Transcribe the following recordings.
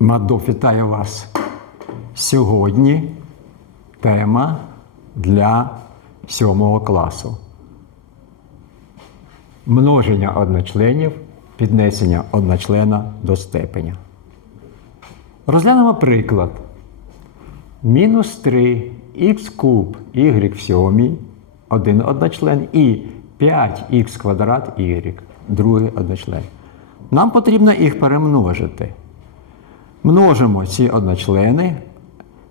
Мадо, вітаю вас. Сьогодні тема для сьомого класу. Множення одночленів, піднесення одночлена до степеня. Розглянемо приклад. Мінус 3 х куб y в сьомій, один одночлен, і 5х квадрат y, другий одночлен. Нам потрібно їх перемножити. Множимо ці одночлени,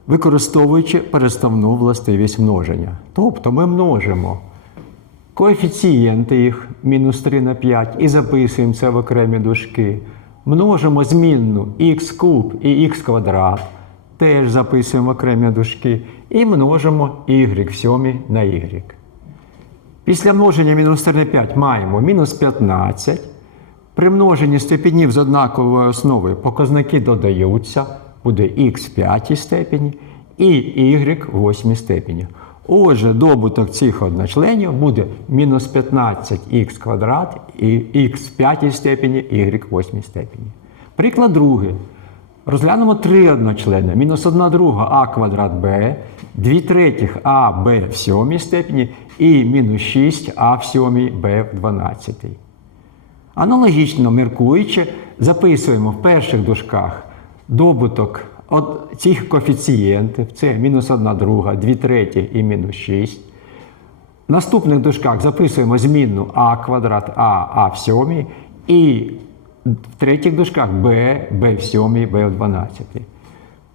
використовуючи переставну властивість множення. Тобто ми множимо коефіцієнти їх мінус 3 на 5 і записуємо це в окремі дужки. Множимо змінну х куб і х квадрат, теж записуємо в окремі дужки. І множимо y в сьомій на y. Після множення мінус 3 на 5 маємо мінус 15. При множенні степенів з однаковою основою показники додаються, буде х в п'ятій степені і y в восьмій степені. Отже, добуток цих одночленів буде мінус 15х квадрат і х в п'ятій степені, y в восьмій степені. Приклад другий. Розглянемо три одночлени. Мінус 1 друга а квадрат b, 2 третіх а b в сьомій степені і мінус 6 а в сьомій b в 12. Аналогічно міркуючи, записуємо в перших дужках добуток от цих коефіцієнтів, це мінус 1 друга, 2 треті і мінус 6. В наступних дужках записуємо змінну а квадрат а, а в сьомій, і в третіх дужках b, b в сьомій, b в 12.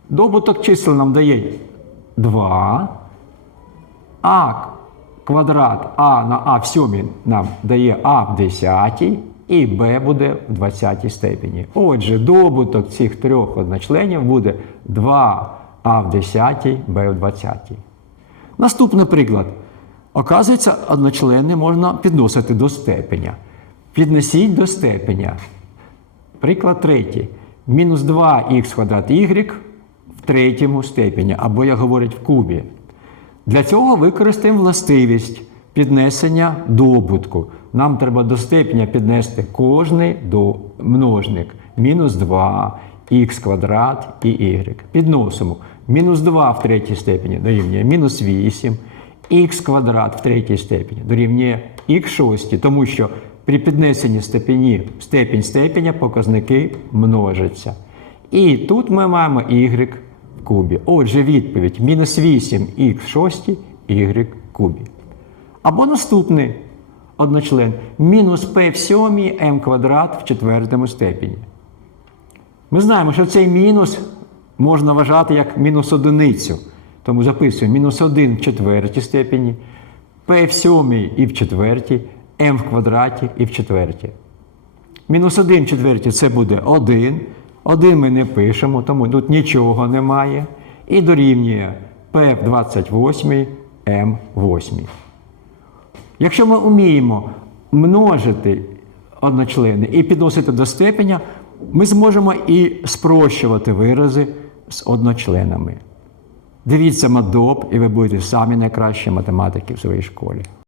Добуток чисел нам дає 2. А квадрат А на А в сьомій нам дає А в 10 і Б буде в 20 степені. Отже, добуток цих трьох одночленів буде 2А в 10, Б в 20. Наступний приклад. Оказується, одночлени можна підносити до степеня. Піднесіть до степеня. Приклад третій. Мінус 2х квадрат y в третьому степені, або, як говорять, в кубі. Для цього використаємо властивість піднесення добутку. Нам треба до степеня піднести кожний до множник. Мінус 2, х квадрат і y. Підносимо. Мінус 2 в третій степені дорівнює мінус 8, х квадрат в третій степені дорівнює х шостій, тому що при піднесенні степені степінь степеня показники множаться. І тут ми маємо y в кубі. Отже, відповідь мінус 8 х в шостій, y в кубі. Або наступний одночлен мінус p в сьомій m квадрат в четвертому степені. Ми знаємо, що цей мінус можна вважати як мінус одиницю. Тому записуємо мінус 1 в четвертій степені, p в сьомій і в четвертій, m в квадраті і в четвертій. Мінус 1 в четвертій це буде 1. 1 ми не пишемо, тому тут нічого немає. І дорівнює p в 28, m в 8. Якщо ми вміємо множити одночлени і підносити до степеня, ми зможемо і спрощувати вирази з одночленами. Дивіться мадоп, і ви будете самі найкращі математики в своїй школі.